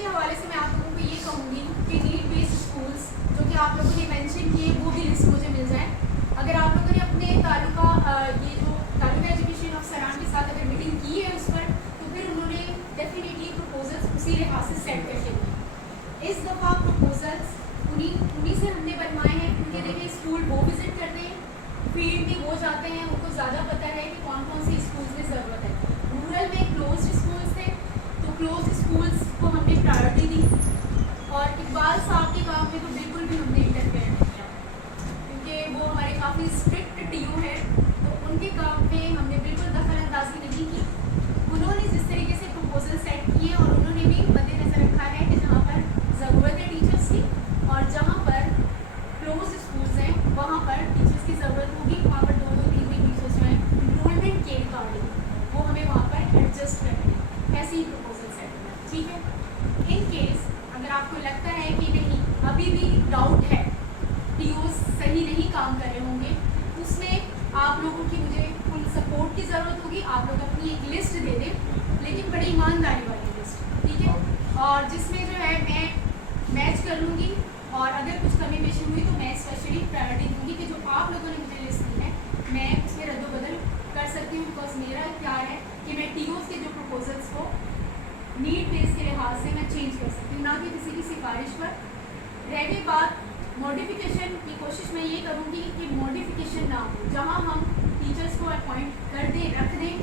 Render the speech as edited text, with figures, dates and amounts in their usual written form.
के हवाले से मैं आप लोगों को ये कहूँगी कि नीड बेस्ड स्कूल्स जो कि आप लोगों ने मेंशन किए वो भी लिस्ट मुझे मिल जाए। अगर आप लोगों ने अपने तालुका ये जो तालुका एजुकेशन अफसरान के साथ अगर मीटिंग की है उस पर, तो फिर उन्होंने डेफिनेटली प्रपोजल्स उसी लिहाज से सेट करके दिए। इस दफ़ा प्रपोजल्स उन्हीं से हमने बनवाए हैं, क्योंकि देखिए स्कूल वो विज़िट करते हैं, फील्ड में वो जाते हैं, उनको ज़्यादा पता है कि कौन कौन सी स्कूल्स में ज़रूरत है। रूरल में क्लोज्ड स्कूल्स थे, तो क्लोज्ड स्कूल्स को हमने प्रायोरिटी दी, और इकबाल साहब के काम में तो बिल्कुल भी हमने इंटरफेयर नहीं किया, क्योंकि वो हमारे काफ़ी स्ट्रिक्ट टीओ है, तो उनके काम में हमने बिल्कुल दखल अंदाजी नहीं की। उन्होंने जिस तरीके से प्रपोजल सेट किए और उन्होंने भी मद्देनज़र रखा है कि जहाँ पर ज़रूरत है टीचर्स की और जहाँ पर क्लोज स्कूल्स हैं वहाँ पर टीचर्स की ज़रूरत होगी, वहाँ पर 2-2 3-3 टीचर्स जो हैं इनरोलमेंट के अकॉर्डिंग वो हमें वहाँ पर एडजस्ट करनी है। ऐसे ही प्रपोजल सेट करना, ठीक है। इन केस अगर आपको लगता है कि नहीं अभी भी डाउट है, टीओस सही नहीं काम कर रहे होंगे, उसमें आप लोगों की मुझे फुल सपोर्ट की ज़रूरत होगी। आप लोग अपनी एक लिस्ट दे दें, लेकिन बड़ी ईमानदारी वाली लिस्ट, ठीक है, और जिसमें जो है मैं मैच कर लूँगी, और अगर कुछ कमी पेशी हुई तो मैं स्पेशली प्रायोरिटी दूँगी कि जो आप लोगों ने मुझे लिस्ट दी है मैं उसमें रद्दोबदल कर सकती हूँ, बिकॉज मेरा इख्तियार है कि मैं टीओस के जो प्रपोजल्स को नीड बेस के लिहाज से मैं चेंज कर सकती हूँ, ना कि किसी की सिफारिश पर। रह गई बात मॉडिफिकेशन की, कोशिश मैं ये करूँगी कि मॉडिफिकेशन ना हो, जहाँ हम टीचर्स को अपॉइंट कर दें, रख दें,